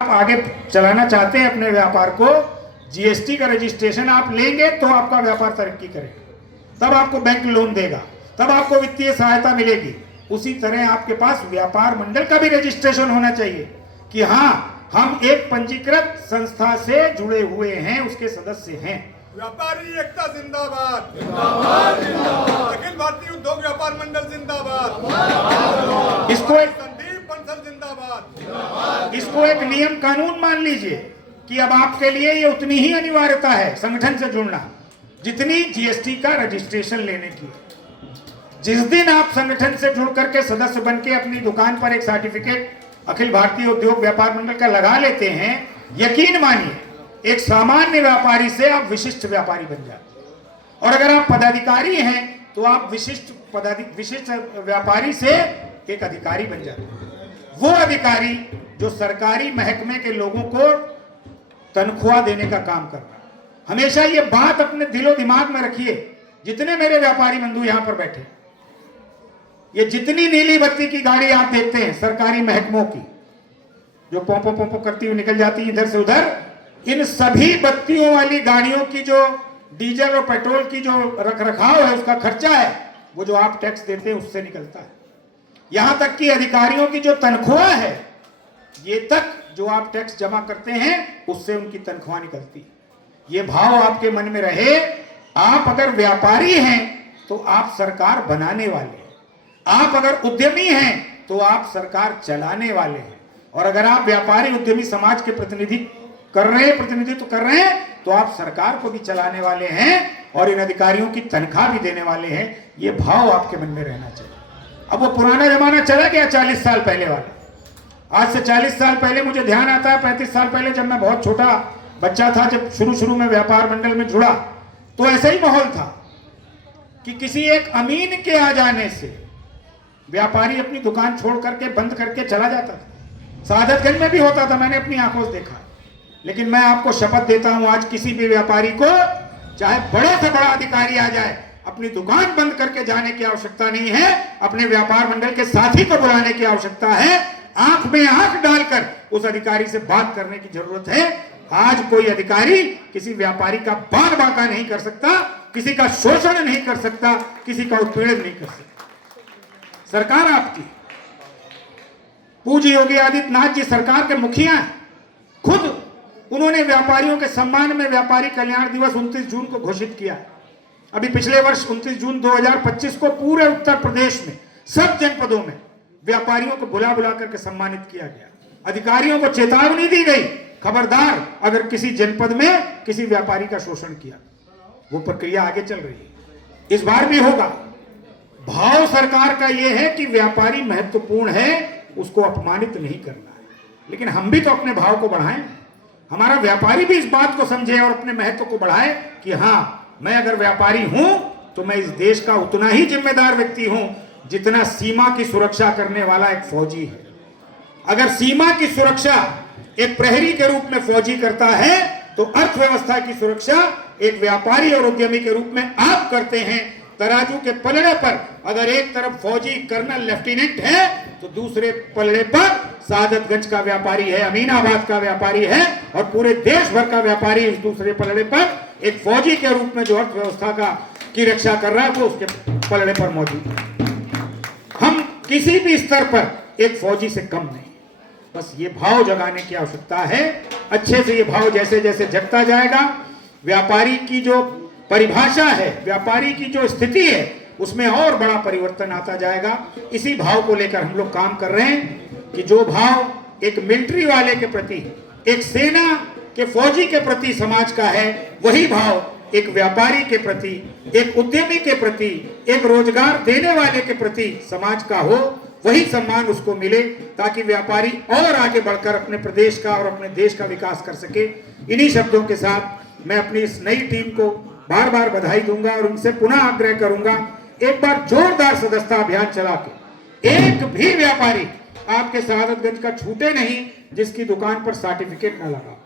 आप आगे चलाना चाहते हैं अपने व्यापार को, जीएसटी का रजिस्ट्रेशन आप लेंगे तो आपका व्यापार तरक्की करेगा, तब आपको बैंक लोन देगा, तब आपको वित्तीय सहायता मिलेगी। उसी तरह आपके पास व्यापार मंडल का भी रजिस्ट्रेशन होना चाहिए कि हाँ, हम एक पंजीकृत संस्था से जुड़े हुए हैं, उसके सदस्य हैं। व्यापारी एकता जिंदाबाद, जिंदाबाद, जिंदाबाद। अखिल भारतीय उद्योग व्यापार मंडल जिंदाबाद। इसको संदीप बंसल जिंदाबाद। इसको एक नियम कानून मान लीजिए कि अब आपके लिए ये उतनी ही अनिवार्यता है संगठन से जुड़ना जितनी जीएसटी का रजिस्ट्रेशन लेने की। जिस दिन आप संगठन से जुड़ करके सदस्य बन के अपनी दुकान पर एक सर्टिफिकेट अखिल भारतीय उद्योग व्यापार मंडल का लगा लेते हैं, यकीन मानिए एक सामान्य व्यापारी से आप विशिष्ट व्यापारी बन जाते हैं। और अगर आप पदाधिकारी हैं तो आप विशिष्ट व्यापारी से एक अधिकारी बन जाते हैं। वो अधिकारी जो सरकारी महकमे के लोगों को तनख्वाह देने का काम कर रहा है। हमेशा ये बात अपने दिलो दिमाग में रखिए, जितने मेरे व्यापारी बंधु यहां पर बैठे, ये जितनी नीली बत्ती की गाड़ी आप देखते हैं सरकारी महकमों की, जो पोंपो पोंपो करती हुई निकल जाती है इधर से उधर, इन सभी बत्तियों वाली गाड़ियों की जो डीजल और पेट्रोल की जो रखरखाव है, उसका खर्चा है, वो जो आप टैक्स देते हैं उससे निकलता है। यहां तक कि अधिकारियों की जो तनख्वाह है, ये तक जो आप टैक्स जमा करते हैं उससे उनकी तनख्वाह निकलती है। ये भाव आपके मन में रहे, आप अगर व्यापारी हैं तो आप सरकार बनाने वाले हैं, आप अगर उद्यमी हैं तो आप सरकार चलाने वाले हैं, और अगर आप व्यापारी उद्यमी समाज के प्रतिनिधित्व कर रहे हैं तो आप सरकार को भी चलाने वाले हैं और इन अधिकारियों की तनख्वाह भी देने वाले हैं। ये भाव आपके मन में रहना चाहिए। अब वो पुराना जमाना चला गया 40 साल पहले वाला। आज से 40 साल पहले मुझे ध्यान आता है, 35 साल पहले जब मैं बहुत छोटा बच्चा था, जब शुरू में व्यापार मंडल में जुड़ा, तो ऐसा ही माहौल था कि किसी एक अमीन के आ जाने से व्यापारी अपनी दुकान छोड़ करके बंद करके चला जाता था। सादतगंज में भी होता था, मैंने अपनी आंखों से देखा। लेकिन मैं आपको शपथ देता हूं, आज किसी भी व्यापारी को चाहे बड़े से बड़ा अधिकारी आ जाए, अपनी दुकान बंद करके जाने की आवश्यकता नहीं है, अपने व्यापार मंडल के साथी को बुलाने की आवश्यकता है, आंख में आंख डालकर उस अधिकारी से बात करने की जरूरत है। आज कोई अधिकारी किसी व्यापारी का बाल बांका नहीं कर सकता, किसी का शोषण नहीं कर सकता, किसी का उत्पीड़न नहीं कर सकता। सरकार आपकी, पूज्य योगी आदित्यनाथ जी सरकार के मुखिया हैं, खुद उन्होंने व्यापारियों के सम्मान में व्यापारी कल्याण दिवस 29 जून को घोषित किया। अभी पिछले वर्ष 29 जून 2025 को पूरे उत्तर प्रदेश में सब जनपदों में व्यापारियों को बुला करके सम्मानित किया गया। अधिकारियों को चेतावनी दी गई, खबरदार अगर किसी जनपद में किसी व्यापारी का शोषण किया। वो प्रक्रिया आगे चल रही है, इस बार भी होगा। भाव सरकार का यह है कि व्यापारी महत्वपूर्ण है, उसको अपमानित नहीं करना है, लेकिन हम भी तो अपने भाव को बढ़ाएं। हमारा व्यापारी भी इस बात को समझे और अपने महत्व को बढ़ाए कि हाँ, मैं अगर व्यापारी हूं तो मैं इस देश का उतना ही जिम्मेदार व्यक्ति हूं जितना सीमा की सुरक्षा करने वाला एक फौजी है। अगर सीमा की सुरक्षा एक प्रहरी के रूप में फौजी करता है तो अर्थव्यवस्था की सुरक्षा एक व्यापारी और उद्यमी के रूप में आप करते हैं। तराजू के पलड़े पर अगर एक तरफ फौजी कर्नल लेफ्टिनेंट है तो दूसरे पलड़े पर सादतगंज का व्यापारी है, अमीनाबाद का व्यापारी है, और पूरे देश भर का व्यापारी इस दूसरे पलड़े पर एक फौजी के रूप में जो अर्थव्यवस्था की रक्षा कर रहा है वो उसके पलड़े पर मौजूद है। हम किसी भी स्तर पर एक फौजी से कम नहीं, बस ये भाव जगाने की आवश्यकता है। अच्छे से ये भाव जैसे जैसे जगता जाएगा, व्यापारी की जो परिभाषा है, व्यापारी की जो स्थिति है, उसमें और बड़ा परिवर्तन आता जाएगा। इसी भाव को लेकर हम लोग काम कर रहे हैं कि जो भाव एक मिलिट्री वाले के प्रति, एक सेना के फौजी के प्रति समाज का है, वही भाव एक व्यापारी के प्रति, एक उद्यमी के प्रति, एक रोजगार देने वाले के प्रति समाज का हो। वही सम्मान उसको मिले ताकि व्यापारी और आगे बढ़कर अपने प्रदेश का और अपने देश का विकास कर सके। इन्हीं शब्दों के साथ मैं अपनी इस नई टीम को बार बार बधाई दूंगा और उनसे पुनः आग्रह करूंगा, एक बार जोरदार सदस्यता अभियान चला के एक भी व्यापारी आपके सादतगंज का छूटे नहीं जिसकी दुकान पर सर्टिफिकेट न लगा।